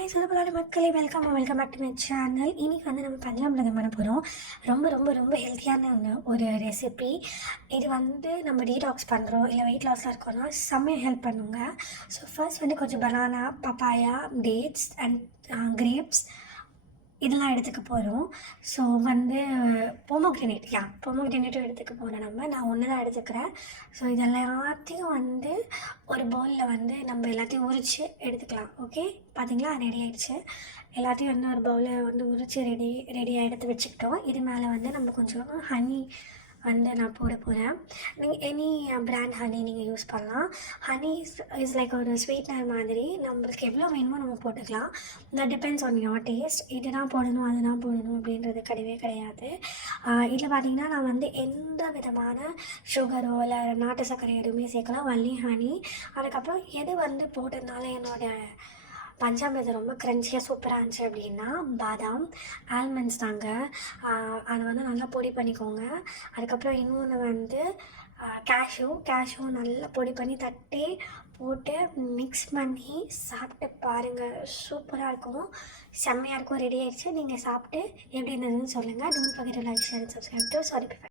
Hi சுதபலான மக்களே, welcome back to my channel. இன்றைக்கி வந்து நம்ம பஞ்சாமிரதம் பண்ண போகிறோம். ரொம்ப ரொம்ப ரொம்ப ஹெல்த்தியான ஒரு ரெசிபி. இது வந்து நம்ம டீடாக்ஸ் பண்ணுறோம் இல்லை வெயிட் லாஸில் இருக்கோன்னா செம்மையாக ஹெல்ப் பண்ணுங்க. ஸோ ஃபர்ஸ்ட் வந்து கொஞ்சம் banana, papaya, dates and grapes இதெல்லாம் எடுத்துக்க போகிறோம். ஸோ வந்து பொமோக்ரேனேட்டும் எடுத்துக்க போகிறோம். நான் ஒன்று தான் எடுத்துக்கிறேன். ஸோ இதெல்லாத்தையும் வந்து ஒரு பவுலில் வந்து நம்ம எல்லாத்தையும் உரித்து எடுத்துக்கலாம். ஓகே, பார்த்தீங்களா, ரெடி ஆகிடுச்சு. எல்லாத்தையும் வந்து ஒரு பவுலில் வந்து உரித்து ரெடியாக எடுத்து வச்சுக்கிட்டோம். இது மேலே வந்து நம்ம கொஞ்சம் ஹனி வந்து நான் போட போகிறேன். நீங்கள் எனி பிராண்ட் ஹனி நீங்கள் யூஸ் பண்ணலாம். ஹனி இஸ் லைக் ஒரு ஸ்வீட்னர் மாதிரி. நம்மளுக்கு எவ்வளோ வேணுமோ நம்ம போட்டுக்கலாம். That depends on your taste. இதுதான் போடணும் அதுதான் போடணும் அப்படின்றது கிடையாது. இதில் பார்த்திங்கன்னா நான் வந்து எந்த விதமான சுகரோ இல்லை நாட்டு சர்க்கரை எதுவுமே சேர்க்கலாம். Only honey. அதுக்கப்புறம் எது வந்து போட்டதுனால என்னோடய பஞ்சாமிரதம் ரொம்ப க்ரன்ச்சியாக சூப்பராக இருந்துச்சு அப்படின்னா பாதாம், ஆல்மண்ட்ஸ் தாங்க. அதை வந்து நல்லா பொடி பண்ணிக்கோங்க. அதுக்கப்புறம் இன்னொன்று வந்து கேஷ்யூ நல்லா பொடி பண்ணி தட்டி போட்டு மிக்ஸ் பண்ணி சாப்பிட்டு பாருங்கள். சூப்பராக இருக்கும், செம்மையாக இருக்கும். ரெடி ஆகிடுச்சு. நீங்கள் சாப்பிட்டு எப்படி இருந்ததுன்னு சொல்லுங்கள். Don't forget to like, share and subscribe to sorry.